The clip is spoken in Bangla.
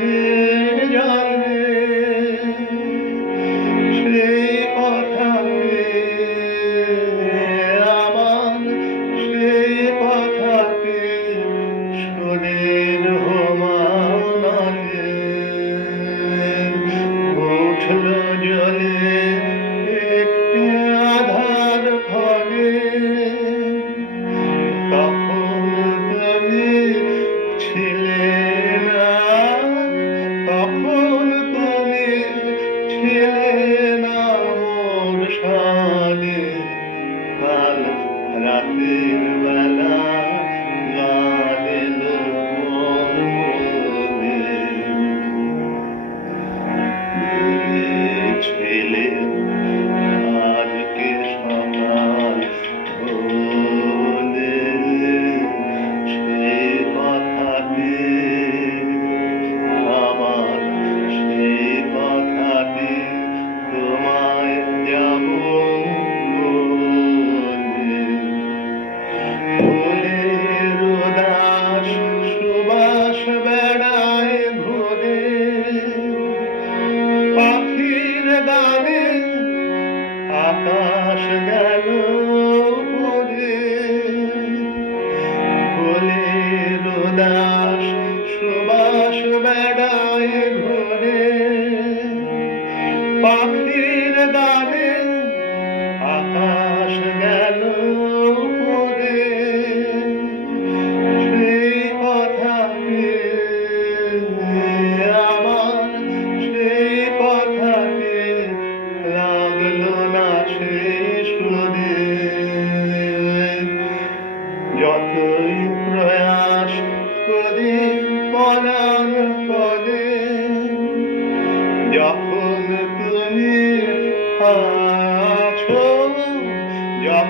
Mm. Yeah. পাখির গানে আকাশ গেল পরে সেই কথাকে আমার, সেই কথাকে লাগল না শেষ সুরে যতই প্রয়াস করি পরাণ I told you, you're